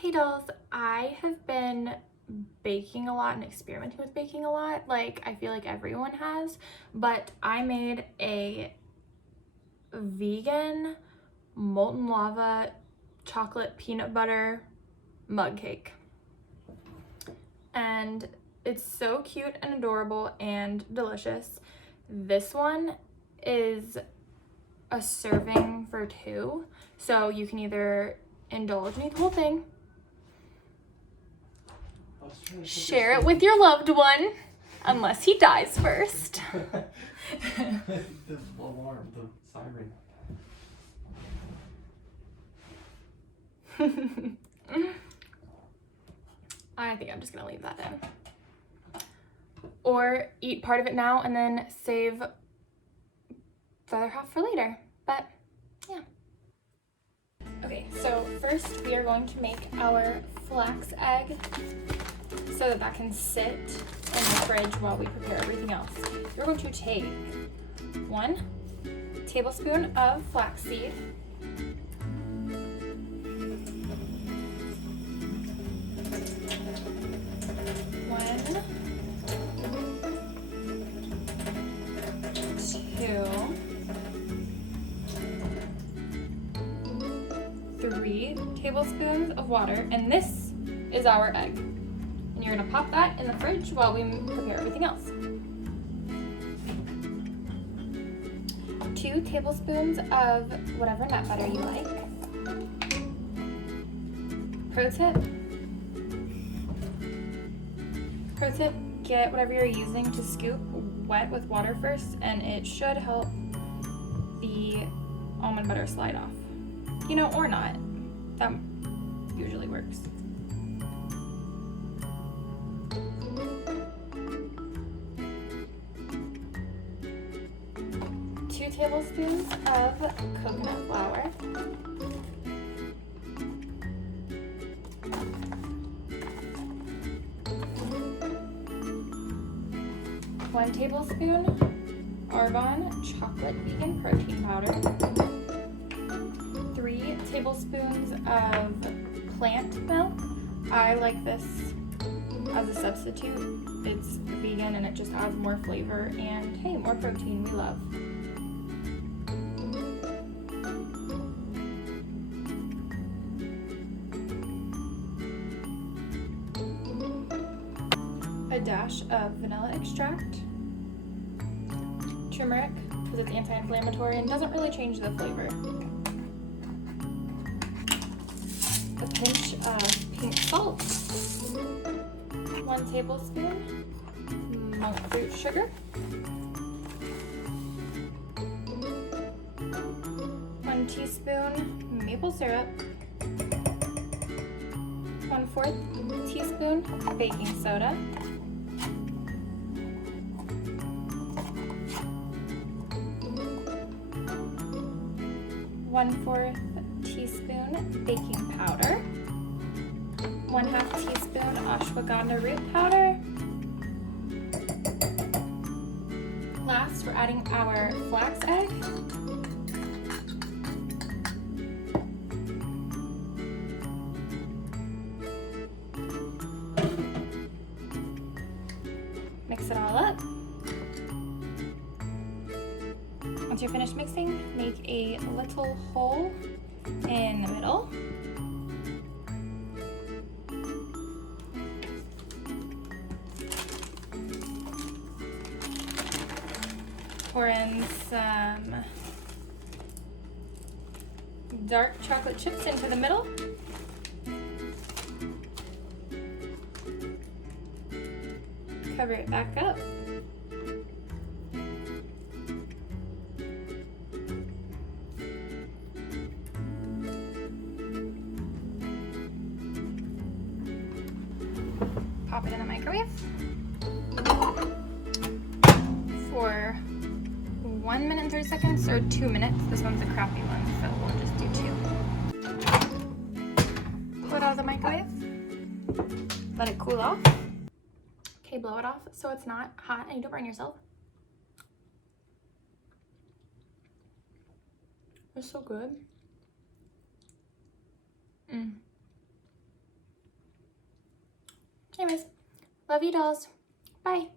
Hey dolls, I have been baking a lot and experimenting with baking a lot, like I feel like everyone has, but I made a vegan molten lava chocolate peanut butter mug cake. And it's so cute and adorable and delicious. This one is a serving for two, so you can either indulge and eat the whole thing, share it with your loved one, unless he dies first. The alarm, the siren. I think I'm just gonna leave that in. Or eat part of it now and then save the other half for later. But yeah. Okay, so first we are going to make our flax egg so that can sit in the fridge while we prepare everything else. We're going to take 1 tablespoon of flaxseed, 3 tablespoons of water, and this is our egg. And you're gonna pop that in the fridge while we prepare everything else. 2 tablespoons of whatever nut butter you like. Pro tip, get whatever you're using to scoop wet with water first, and it should help the almond butter slide off. You know, or not. That usually works. Two tablespoons of coconut flour. 1 tablespoon Argonne chocolate vegan protein powder. 3 tablespoons of plant milk. I like this as a substitute. It's vegan and it just adds more flavor, and hey, more protein we love. A dash of vanilla extract. Turmeric, because it's anti-inflammatory and doesn't really change the flavor. A pinch of pink salt, 1 tablespoon monk fruit sugar, 1 teaspoon maple syrup, 1/4 teaspoon baking soda, 1/4 teaspoon baking powder, 1/2 teaspoon ashwagandha root powder. Last, we're adding our flax egg. Mix it all up. Once you're finished mixing, make a little hole in the middle. Pour in some dark chocolate chips into the middle. Cover it back up. Pop it in the microwave for 1 minute and 30 seconds or 2 minutes. This one's a crappy one, so we'll just do 2. Pull it out of the microwave. Let it cool off. Okay, blow it off so it's not hot and you don't burn yourself. It's so good. Anyways, love you dolls. Bye.